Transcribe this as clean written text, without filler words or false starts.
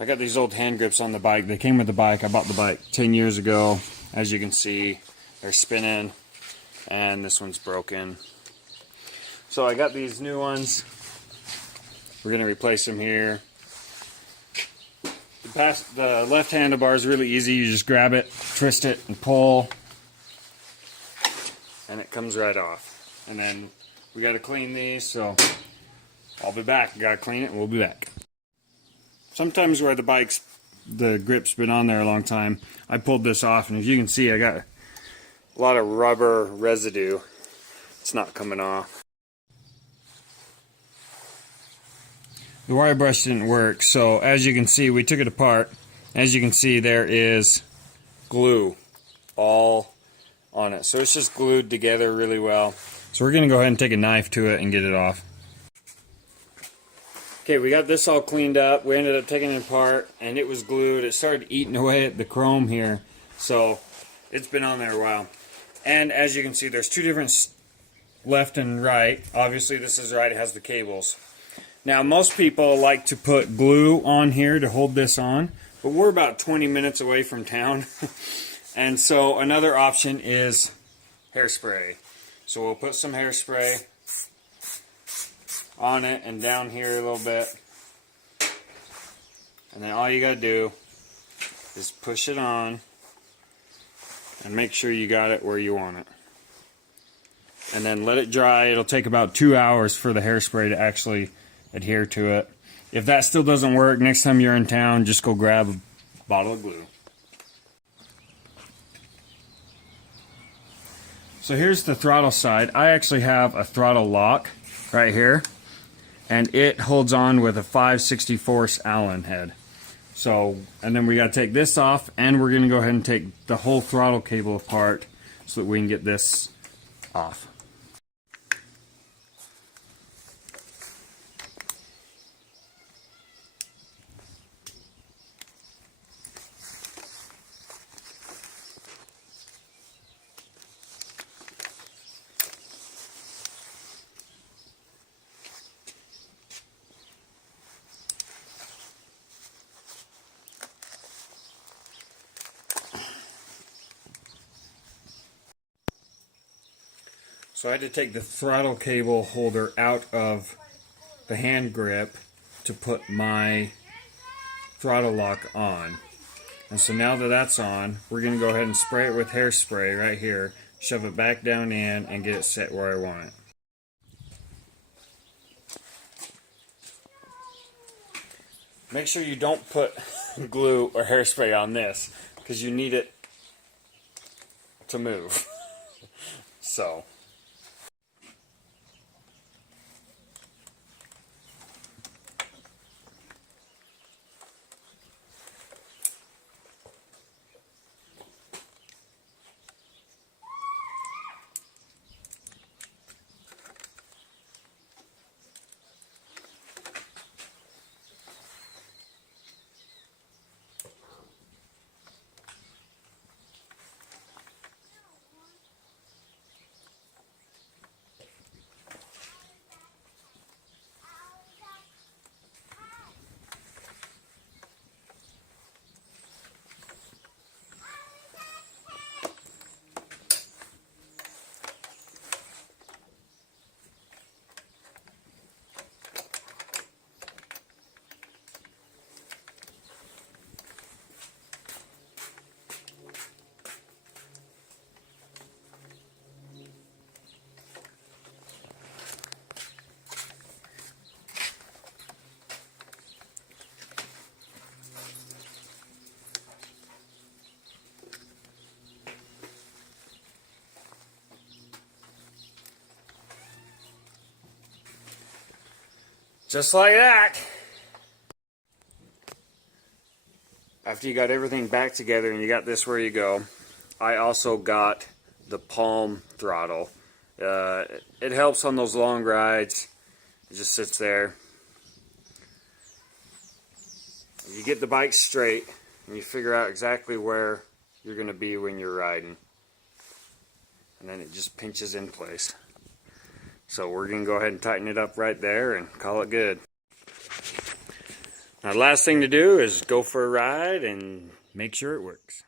I got these old hand grips on the bike. They came with the bike. I bought the bike 10 years ago. As you can see, they're spinning and this one's broken. So I got these new ones. We're going to replace them here. The left handlebar is really easy. You just grab it, twist it, and pull, and it comes right off. And then we got to clean these, so I'll be back. Got to clean it, and we'll be back. Sometimes where the grip's been on there a long time, I pulled this off, and as you can see, I got a lot of rubber residue. It's not coming off. The wire brush didn't work, so as you can see, we took it apart. As you can see, there is glue all on it. So it's just glued together really well. So we're going to go ahead and take a knife to it and get it off. Okay, we got this all cleaned up. We ended up taking it apart, and it was glued. It started eating away at the chrome here, so it's been on there a while. And as you can see, there's two different left and right. Obviously, this is right. It has the cables. Now, most people like to put glue on here to hold this on, but we're about 20 minutes away from town. And so another option is hairspray. So we'll put some hairspray on it and down here a little bit. And then all you gotta do is push it on and make sure you got it where you want it. And then let it dry. It'll take about 2 hours for the hairspray to actually adhere to it. If that still doesn't work, next time you're in town, just go grab a bottle of glue. So here's the throttle side. I actually have a throttle lock right here, and it holds on with a 5/64 Allen head. So, and then we got to take this off, and we're going to go ahead and take the whole throttle cable apart so that we can get this off. So I had to take the throttle cable holder out of the hand grip to put my throttle lock on. And so now that that's on, we're going to go ahead and spray it with hairspray right here, shove it back down in, and get it set where I want it. Make sure you don't put glue or hairspray on this, because you need it to move. So just like that. After you got everything back together and you got this where you go, I also got the palm throttle. It helps on those long rides. It just sits there. You get the bike straight and you figure out exactly where you're going to be when you're riding. And then it just pinches in place. So we're going to go ahead and tighten it up right there and call it good. Now, the last thing to do is go for a ride and make sure it works.